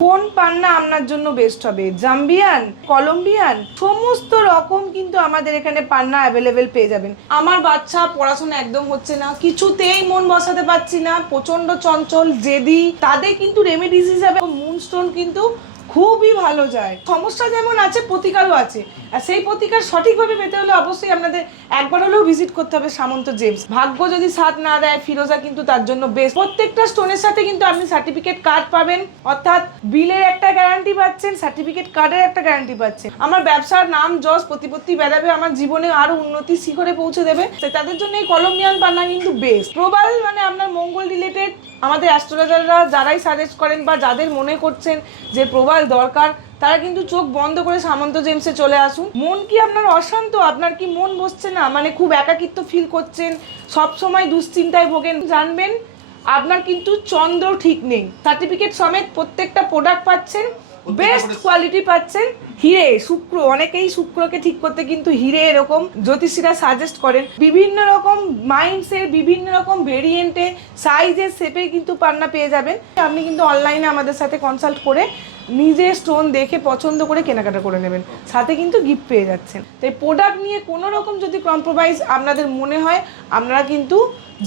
কোন পান্না আপনার জন্য বেস্ট হবে? জাম্বিয়ান, কলম্বিয়ান, সমস্ত রকম কিন্তু আমাদের এখানে পান্না অ্যাভেলেবেল পেয়ে যাবেন। আমার বাচ্চা পড়াশোনা একদম হচ্ছে না, কিছুতেই মন বসাতে পারছি না, প্রচন্ড চঞ্চল, জেদি, তাদের কিন্তু রেমেডিস হিসাবে মুনস্টোন কিন্তু খুবই ভালো যায়। সমস্যা যেমন আছে, প্রতিকারও আছে, আর সেই প্রতিকার সঠিকভাবে পেতে হলে অবশ্যই আপনাদের একবার হলেও ভিজিট করতে হবে সামন্ত জেমস। ভাগ্য যদি সাথ না দেয়, ফিরোজা কিন্তু তার জন্য বেস্ট। প্রত্যেকটা স্টোনের সাথে কিন্তু আপনি সার্টিফিকেট কার্ড পাবেন, অর্থাৎ বিলের একটা গ্যারান্টি পাচ্ছেন, সার্টিফিকেট কার্ডের একটা গ্যারান্টি পাচ্ছেন। আমার ব্যবসার নাম যশ প্রতিপত্তি বেড়াবে, আমার জীবনে আরো উন্নতি শিখরে পৌঁছে দেবে, তাদের জন্য এই কলম্বিয়ান পান্না কিন্তু বেস্ট। প্রবাল মানে আপনার মঙ্গল রিলেটেড আমাদের অ্যাস্ট্রোলজাররা যারাই সাজেস্ট করেন বা যাদের মনে করছেন যে প্রবাল দরকার, তারা কিন্তু চোখ বন্ধ করে সামন্ত জেমসে চলে আসুন। মন কি আপনার অশান্ত? আপনার কি মন বসছে না, মানে খুব একাকিত্ব ফিল করছেন, সব সময় দুশ্চিন্তায় ভোগেন, জানবেন আপনার কিন্তু চন্দ্র ঠিক নেই। সার্টিফিকেট সমেত প্রত্যেকটা প্রোডাক্ট পাচ্ছেন, বেস্ট কোয়ালিটি পাচ্ছেন। হিরে, শুক্র, অনেকেই শুক্রকে ঠিক করতে কিন্তু হিরে এরকম জ্যোতিষীরা সাজেস্ট করেন। বিভিন্ন রকম মাইন্ডসের বিভিন্ন রকম ভেরিয়েন্টে, সাইজের, শেপে কিন্তু পান্না পেয়ে যাবেন। আপনি কিন্তু অনলাইনে আমাদের সাথে কনসাল্ট করে নিজে স্টোন দেখে পছন্দ করে কেনাকাটা করে নেবেন, সাথে কিন্তু গিফট পেয়ে যাচ্ছেন। তাই প্রোডাক্ট নিয়ে কোনো রকম যদি কম্প্রোমাইজ আপনাদের মনে হয়, আপনারা কিন্তু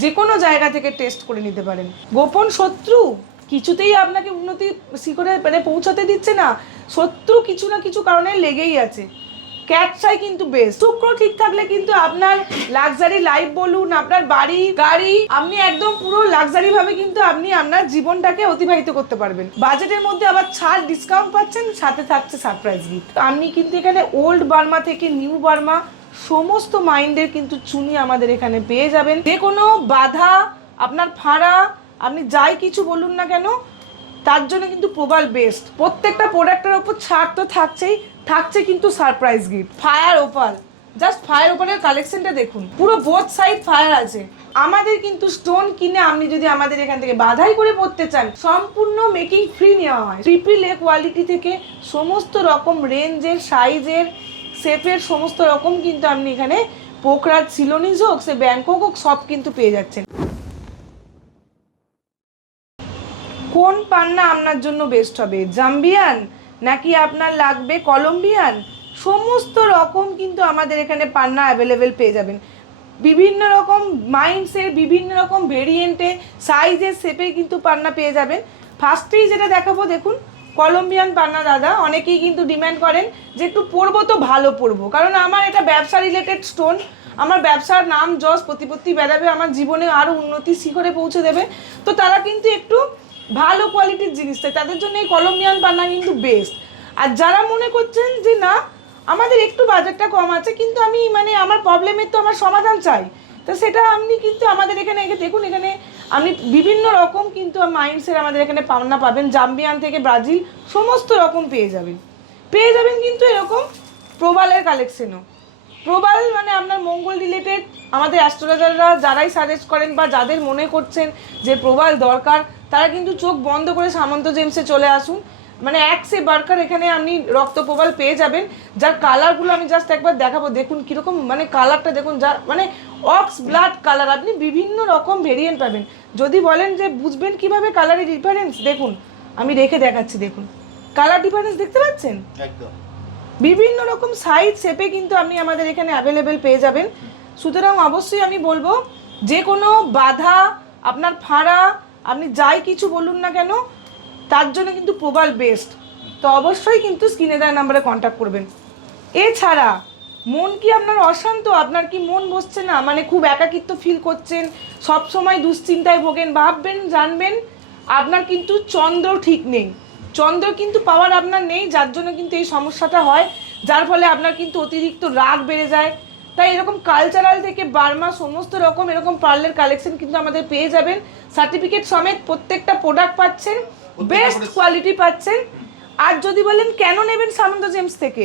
যে কোনো জায়গা থেকে টেস্ট করে নিতে পারেন। গোপন শত্রু কিছুতেই আপনাকে উন্নতি শিখরে মানে পৌঁছাতে দিচ্ছে না, শত্রু কিছু না কিছু কারণে লেগেই আছে, ক্যাটসাই কিন্তু বেস্ট। শুক্র ঠিক থাকলে কিন্তু আপনার লাক্সারি লাইফ বলুন, আপনার বাড়ি গাড়ি, আপনি একদম পুরো লাক্সারি ভাবে কিন্তু আপনি আপনার জীবনটাকে অতিবাহিত করতে পারবেন। বাজেটের মধ্যে আবার ছাড়, ডিসকাউন্ট পাচ্ছেন, সাথে থাকছে সারপ্রাইজ গিফট। আপনি কিন্তু এখানে ওল্ড বার্মা থেকে নিউ বার্মা সমস্ত মাইন্ডের কিন্তু চুনি আমাদের এখানে পেয়ে যাবেন। যে কোনো বাধা, আপনার ফাঁড়া, আপনি যাই কিছু বলুন না কেন, তার জন্য কিন্তু প্রবাল বেস্ট। প্রত্যেকটা প্রোডাক্টের ওপর ছাড় তো থাকছেই, থাকছে কিন্তু surprise gift. Fire opal, just fire ওপালের কালেকশনটা দেখুন, পুরো বোথ সাইড ফায়ার আছে। আমাদের কিন্তু স্টোন কিনে আপনি যদি আমাদের এখান থেকে বাধাই করে পড়তে চান, সম্পূর্ণ মেকিং ফ্রি নেওয়া হয়। ট্রিপল এ কোয়ালিটি থেকে সমস্ত রকম রেঞ্জের, সাইজের, শেপের সমস্ত রকম কিন্তু আপনি এখানে পোখরাজ, সিলোনিজ হোক, সে ব্যাংকক হোক, সব কিন্তু পেয়ে যাচ্ছেন। কোন পান্না আপনার জন্য বেস্ট হবে? জাম্বিয়ান নাকি আপনার লাগবে কলম্বিয়ান? সমস্ত রকম কিন্তু আমাদের এখানে পান্না অ্যাভেলেবেল পেয়ে যাবেন। বিভিন্ন রকম মাইন্ডসের বিভিন্ন রকম ভেরিয়েন্টে, সাইজের, শেপে কিন্তু পান্না পেয়ে যাবেন। ফার্স্টেই যেটা দেখাবো দেখুন, কলম্বিয়ান পান্না। দাদা অনেকেই কিন্তু ডিমান্ড করেন যে একটু পরবো তো ভালো পরবো, কারণ আমার এটা ব্যবসা রিলেটেড স্টোন, আমার ব্যবসার নাম যশ প্রতিপত্তি বেড়াবে, আমার জীবনে আরও উন্নতি শিখরে পৌঁছে দেবে, তো তারা কিন্তু একটু ভালো কোয়ালিটির জিনিস চাই, তাদের জন্য এই কলম্বিয়ান পান্না কিন্তু বেস্ট। আর যারা মনে করছেন যে না আমাদের একটু বাজেটটা কম আছে, কিন্তু আমি মানে আমার প্রবলেমের তো আমার সমাধান চাই, তো সেটা আপনি কিন্তু আমাদের এখানে দেখুন, এখানে আপনি বিভিন্ন রকম কিন্তু মাইন্ডসের আমাদের এখানে পান্না পাবেন। জাম্বিয়ান থেকে ব্রাজিল সমস্ত রকম পেয়ে যাবেন কিন্তু এরকম প্রবালের কালেকশনও। প্রবাল মানে আপনার মঙ্গল রিলেটেড আমাদের অ্যাস্ট্রোলজাররা যারাই সাজেস্ট করেন বা যাদের মনে করছেন যে প্রবাল দরকার, তারা কিন্তু চোখ বন্ধ করে সামন্ত জেমসে চলে আসুন। মানে একসে বার্কার এখানে আপনি রক্ত প্রবাল পেয়ে যাবেন, যার কালারগুলো আমি জাস্ট একবার দেখাবো, দেখুন কীরকম, মানে কালারটা দেখুন, যা মানে অক্স ব্লাড কালার, আপনি বিভিন্ন রকম ভেরিয়েন্ট পাবেন। যদি বলেন যে বুঝবেন কিভাবে কালারের ডিফারেন্স, দেখুন আমি রেখে দেখাচ্ছি, দেখুন কালার ডিফারেন্স দেখতে পাচ্ছেন, একদম বিভিন্ন রকম সাইজ, শেপে কিন্তু আপনি আমাদের এখানে অ্যাভেলেবেল পেয়ে যাবেন। সুতরাং অবশ্যই আমি বলবো, যে কোনো বাধা, আপনার ফাঁড়া, আপনি যাই কিছু বলুন না কেন, তার জন্য কিন্তু প্রবাল বেস্ট। তো অবশ্যই কিন্তু স্ক্রিনে দেওয়া নাম্বারে কন্ট্যাক্ট করবেন। এছাড়া মন কি আপনার অশান্ত? আপনার কি মন বসছে না, মানে খুব একাকিত্ব ফিল করছেন, সব সময় দুশ্চিন্তায় ভোগেন, ভাববেন, জানবেন আপনার কিন্তু চন্দ্র ঠিক নেই, চন্দ্র কিন্তু পাওয়ার আপনার নেই, যার জন্য কিন্তু এই সমস্যাটা হয়, যার ফলে আপনার কিন্তু অতিরিক্ত রাগ বেড়ে যায়। তাই এরকম কালচারাল থেকে বার্মা সমস্ত রকম এরকম পার্লের কালেকশন কিন্তু আমাদের পেয়ে যাবেন, সার্টিফিকেট সমেত প্রত্যেকটা প্রোডাক্ট পাচ্ছেন, বেস্ট কোয়ালিটি পাচ্ছেন। আর যদি বলেন কেন নেবেন সামন্ত জেমস থেকে,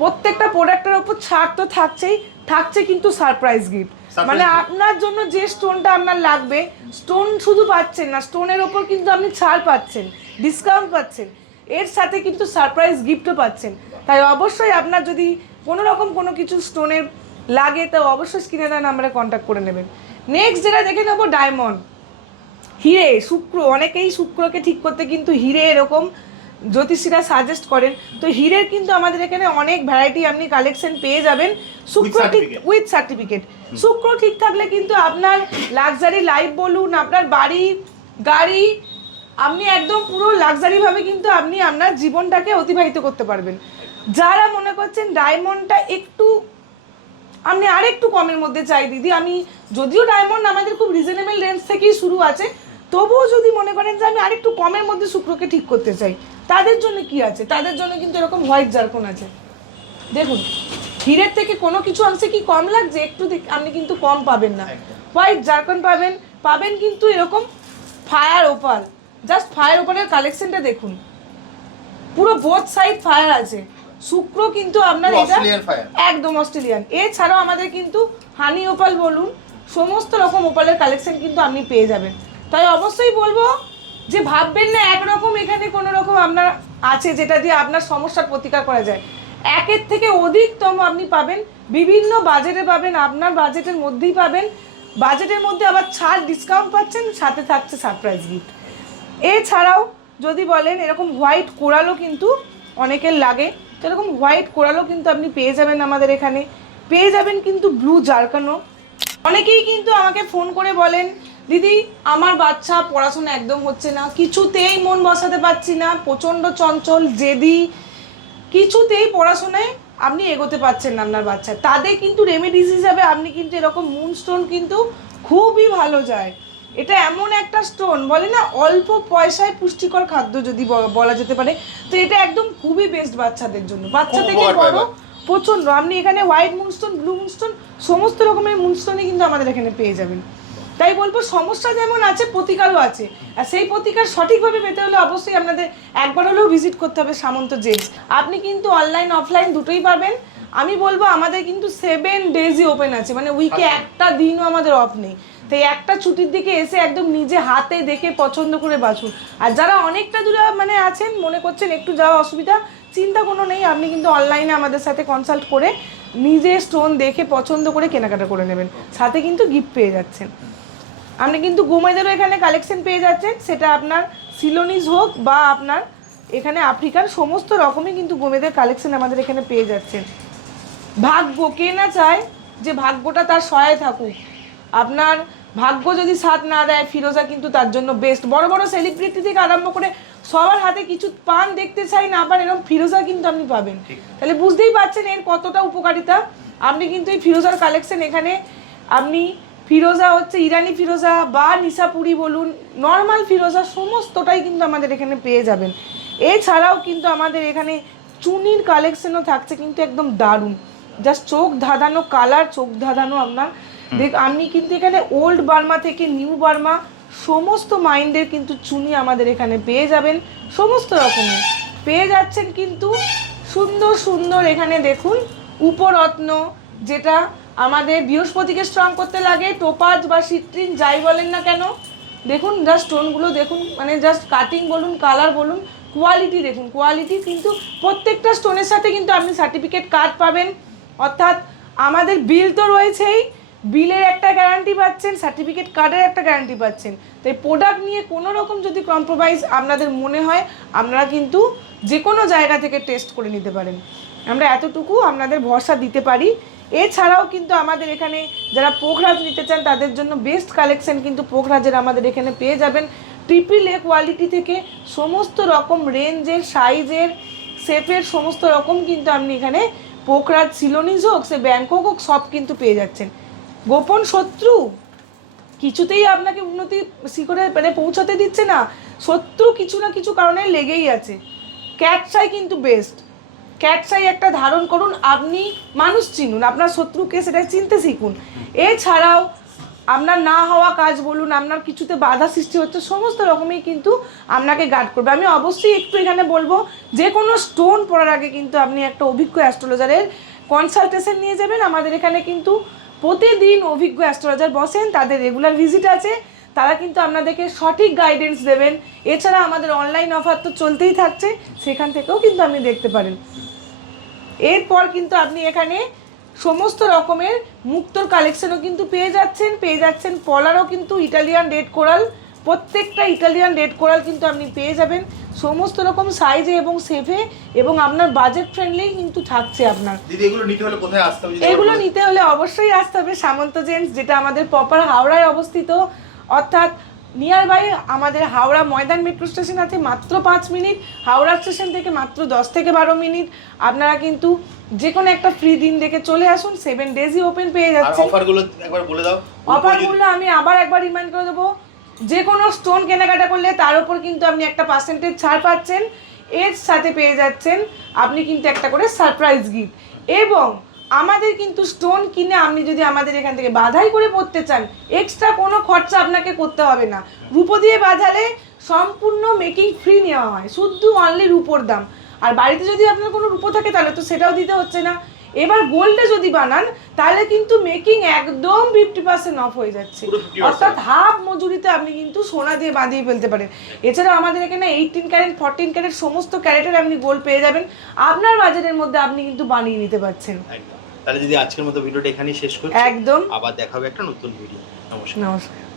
প্রত্যেকটা প্রোডাক্টের ওপর ছাড় তো থাকছেই, থাকছে কিন্তু সারপ্রাইজ গিফট। মানে আপনার জন্য যে স্টোনটা আপনার লাগবে, স্টোন শুধু পাচ্ছেন না, স্টোনের ওপর কিন্তু আপনি ছাড় পাচ্ছেন, ডিসকাউন্ট পাচ্ছেন, এর সাথে কিন্তু সারপ্রাইজ গিফটও পাচ্ছেন। তাই অবশ্যই আপনার যদি কোনো রকম কোনো কিছু স্টোনের লাগে, তো অবশ্যই স্ক্রিনে দেওয়া নাম্বারে কন্ট্যাক্ট করে নেবেন। নেক্সট যেটা দেখে নেবো, ডায়মন্ড, হিরে, শুক্র, অনেকেই শুক্রকে ঠিক করতে কিন্তু হিরে এরকম জ্যোতিষীরা সাজেস্ট করেন। তো হীরের কিন্তু আমাদের এখানে অনেক ভ্যারাইটি আপনি কালেকশন পেয়ে যাবেন শুক্র ঠিক উইথ সার্টিফিকেট। শুক্র ঠিক থাকলে কিন্তু আপনার লাক্সারি লাইফ বলুন, আপনার বাড়ি গাড়ি, আপনি একদম পুরো লাক্সারিভাবে কিন্তু আপনি আপনার জীবনটাকে অতিবাহিত করতে পারবেন। যারা মনে করছেন ডায়মন্ডটা একটু আপনি আরেকটু কমের মধ্যে চাই দিদি, আমি যদিও ডায়মন্ড আমাদের খুব রিজনেবল রেঞ্জ থেকেই শুরু আছে, তবুও যদি মনে করেন যে আমি আরেকটু কমের মধ্যে শুক্রকে ঠিক করতে চাই, তাদের জন্য কি আছে? তাদের জন্য কিন্তু এরকম হোয়াইট জারকন আছে। দেখুন হীরের থেকে কোনো কিছু অংশে কি কম লাগছে? একটু আপনি কিন্তু কম পাবেন না। হোয়াইট জারকন পাবেন, পাবেন কিন্তু এরকম ফায়ার ওপাল। জাস্ট ফায়ার ওপালের কালেকশনটা দেখুন, পুরো বোথ সাইড ফায়ার আছে। শুক্র কিন্তু আপনার এটা একদম অস্ট্রেলিয়ান। এছাড়াও আমাদের কিন্তু হানি ওপাল বলুন, সমস্ত রকম ওপালের কালেকশন কিন্তু আপনি পেয়ে যাবেন। তাই অবশ্যই বলবো যে ভাববেন না একরকম এখানে কোনো রকম আপনার আছে যেটা দিয়ে আপনার সমস্যার প্রতিকার করা যায়। একের থেকে অধিকতম আপনি পাবেন, বিভিন্ন বাজেটে পাবেন, আপনার বাজেটের মধ্যেই পাবেন। বাজেটের মধ্যে আবার ছাড় ডিসকাউন্ট পাচ্ছেন, সাথে থাকছে সারপ্রাইজ গিফট। এছাড়াও যদি বলেন এরকম হোয়াইট কোরালও কিন্তু অনেকের লাগে, এরকম হোয়াইট কোরালও কিন্তু আপনি পেয়ে যাবেন আমাদের এখানে। পেয়ে যাবেন কিন্তু ব্লু জারকানও। অনেকেই কিন্তু আমাকে ফোন করে বলেন দিদি আমার বাচ্চা পড়াশোনা একদম হচ্ছে না, কিছুতেই মন বসাতে পারছি না, প্রচণ্ড চঞ্চল জেদি, কিছুতেই পড়াশোনায় আপনি এগোতে পারছেন না আপনার বাচ্চা। তাদের কিন্তু রেমেডিস হিসাবে আপনি কিন্তু এরকম মুনস্টোন কিন্তু খুবই ভালো যায়। এটা এমন একটা স্টোন বলে না অল্প পয়সায় পুষ্টিকর খাদ্য যদি বলা যেতে পারে, তো এটা একদম খুবই বেস্ট বাচ্চাদের জন্য, বাচ্চা থেকে বড় প্রচণ্ড। আপনি এখানে হোয়াইট মুনস্টোন, ব্লু মুনস্টোন, সমস্ত রকমের মুনস্টোনই কিন্তু আমাদের এখানে পেয়ে যাবেন। তাই বলবো সমস্যা যেমন আছে প্রতিকারও আছে, আর সেই প্রতিকার সঠিকভাবে পেতে হলে অবশ্যই আপনাদের একবার হলেও ভিজিট করতে হবে সামন্ত জেমস। আপনি কিন্তু অনলাইন অফলাইন দুটোই পাবেন। আমি বলবো আমাদের কিন্তু 7 ডেজই ওপেন আছে, মানে উইকে একটা দিনও আমাদের অফ নেই। তাই একটা ছুটির দিকে এসে একদম নিজে হাতে দেখে পছন্দ করে বাছুন। আর যারা অনেকটা দূরে মানে আছেন, মনে করছেন একটু যাওয়া অসুবিধা, চিন্তা কোনো নেই, আপনি কিন্তু অনলাইনে আমাদের সাথে কনসাল্ট করে নিজে স্টোন দেখে পছন্দ করে কেনাকাটা করে নেবেন, সাথে কিন্তু গিফট পেয়ে যাচ্ছেন। আপনি কিন্তু গোমেদেরও এখানে কালেকশন পেয়ে যাচ্ছেন, সেটা আপনার সিলোনিজ হোক বা আপনার এখানে আফ্রিকার সমস্ত রকমই কিন্তু গোমেদের কালেকশন আমাদের এখানে পেয়ে যাচ্ছেন। ভাগ্য কে না চায় যে ভাগ্যটা তার সহায় থাকুক। আপনার ভাগ্য যদি সাথ না দেয়, ফিরোজা কিন্তু তার জন্য বেস্ট। বড় বড় সেলিব্রিটি থেকে আরম্ভ করে সবার হাতে কিছু পান দেখতে চাই না পান, এরকম ফিরোজা কিন্তু আপনি পাবেন। তাহলে বুঝতেই পারছেন এর কতটা উপকারিতা। আপনি কিন্তু এই ফিরোজার কালেকশন এখানে আপনি ফিরোজা হচ্ছে ইরানি ফিরোজা বা নিশাপুরি বলুন, নর্মাল ফিরোজা সমস্তটাই কিন্তু আমাদের এখানে পেয়ে যাবেন। এছাড়াও কিন্তু আমাদের এখানে চুনির কালেকশনও থাকছে কিন্তু একদম দারুণ, জাস্ট চোখ ধাঁধানো কালার, চোখ ধাঁধানো আপনার আপনি কিন্তু এখানে ওল্ড বার্মা থেকে নিউ বার্মা সমস্ত মাইন্ডের কিন্তু চুনি আমাদের এখানে পেয়ে যাবেন, সমস্ত রকমের পেয়ে যাচ্ছেন কিন্তু সুন্দর সুন্দর। এখানে দেখুন উপরত্ন, যেটা আমাদের বৃহস্পতিকে স্ট্রং করতে লাগে, টোপাজ বা সিট্রিন যাই বলেন না কেন, দেখুন জাস্ট স্টোনগুলো দেখুন, মানে জাস্ট কাটিং বলুন কালার বলুন কোয়ালিটি দেখুন, কোয়ালিটি কিন্তু প্রত্যেকটা স্টোনের সাথে কিন্তু আপনি সার্টিফিকেট কার্ড পাবেন, অর্থাৎ আমাদের বিল তো রয়েছেই, বিলের একটা গ্যারান্টি পাচ্ছেন, সার্টিফিকেট কার্ডের একটা গ্যারান্টি পাচ্ছেন। তাই প্রোডাক্ট নিয়ে কোনো রকম যদি কম্প্রোমাইজ আপনাদের মনে হয়, আপনারা কিন্তু যে কোনো জায়গা থেকে টেস্ট করে নিতে পারেন, আমরা এতটুকু আপনাদের ভরসা দিতে পারি। এছাড়াও কিন্তু আমাদের এখানে যারা পোখরাজ নিতে চান তাদের জন্য বেস্ট কালেকশন কিন্তু পোখরাজের আমাদের এখানে পেয়ে যাবেন। ট্রিপল এ কোয়ালিটি থেকে সমস্ত রকম রেঞ্জের, সাইজের, শেপের সমস্ত রকম কিন্তু আপনি এখানে পোখরাজ সিলোনিজ হোক সে ব্যাংকক হোক সব কিন্তু পেয়ে যাচ্ছেন। গোপন শত্রু কিছুতেই আপনাকে উন্নতি শিখরে মানে পৌঁছাতে দিচ্ছে না, শত্রু কিছু না কিছু কারণে লেগেই আছে। ক্যাটসাই কিন্তু বেস্ট, ক্যাটসাই একটা ধারণ করুন, আপনি মানুষ চিনুন, আপনার শত্রুকে সেটা চিনতে শিখুন। এছাড়াও আপনার না হওয়া কাজ বলুন, আপনার কিছুতে বাধা সৃষ্টি হচ্ছে, সমস্ত রকমই কিন্তু আপনাকে গার্ড করবে। আমি অবশ্যই একটু এখানে বলবো যে কোনো স্টোন পড়ার আগে কিন্তু আপনি একটা অভিজ্ঞ অ্যাস্ট্রোলজারের কনসালটেশন নিয়ে যাবেন। আমাদের এখানে কিন্তু প্রতিদিন অভিজ্ঞ অ্যাস্ট্রোলজার বসেন, তাদের রেগুলার ভিজিট আছে, তারা কিন্তু আপনাদেরকে সঠিক গাইডেন্স দেবেন। এছাড়া আমাদের অনলাইন অফার তো চলতেই থাকছে, সেখান থেকেও কিন্তু আপনি দেখতে পারেন। এরপর কিন্তু আপনি এখানে সমস্ত রকমের মুক্তোর কালেকশনও কিন্তু পেয়ে যাচ্ছেন, পলারও কিন্তু ইটালিয়ান রেড কোরাল প্রত্যেকটা ইটালিয়ান রেড কোরাল কিন্তু আপনি পেয়ে যাবেন সমস্ত রকম সাইজে এবং সেভে, এবং আপনার বাজেট ফ্রেন্ডলি কিন্তু থাকছে আপনার। দিদি এগুলো নিতে হলে কোথায় আসতে হবে? এগুলো নিতে হলে অবশ্যই আসতে হবে সামন্ত জেন্টস, যেটা আমাদের প্রপার হাওড়ায় অবস্থিত, অর্থাৎ নিয়ার বাই আমাদের হাওড়া ময়দান মেট্রো স্টেশন আছে মাত্র 5 মিনিট, হাওড়া স্টেশন থেকে মাত্র 10 থেকে 12 মিনিট। আপনারা কিন্তু যে কোনো একটা ফ্রি দিন দেখে চলে আসুন, 7 ডেজই ওপেন পেয়ে যাচ্ছে। অফারগুলো একবার বলে দাও। অফারগুলো আমি আবার একবার রিমাইন্ড করে দেবো, যে কোনো স্টোন কেনাকাটা করলে তার উপর কিন্তু আপনি একটা পার্সেন্টেজ ছাড় পাচ্ছেন, এর সাথে পেয়ে যাচ্ছেন আপনি কিন্তু একটা করে সারপ্রাইজ গিফট। এবং আমাদের কিন্তু স্টোন কিনে আপনি যদি আমাদের এখান থেকে বাধাই করে পড়তে চান, এক্সট্রা কোনো খরচা আপনাকে করতে হবে না। রূপো দিয়ে বাঁধালে সম্পূর্ণ মেকিং ফ্রি নেওয়া হয়, শুধু অনলি রূপোর দাম। আর বাড়িতে যদি আপনার কোনো রূপো থাকে তাহলে তো সেটাও দিতে হচ্ছে না। এবার গোল্ডে যদি বানান তাহলে কিন্তু মেকিং একদম 50% অফ হয়ে যাচ্ছে, অর্থাৎ হাফ মজুরিতে আপনি কিন্তু সোনা দিয়ে বাঁধিয়ে ফেলতে পারেন। এছাড়াও আমাদের এখানে 18 ক্যারেট 14 ক্যারেট সমস্ত ক্যারেটের আপনি গোল্ড পেয়ে যাবেন, আপনার বাজারের মধ্যে আপনি কিন্তু বানিয়ে নিতে পারছেন। তাহলে যদি আজকের মতো ভিডিওটা এখানেই শেষ করছি, একদম, আবার দেখাবে একটা নতুন ভিডিও। নমস্কার। নমস্কার।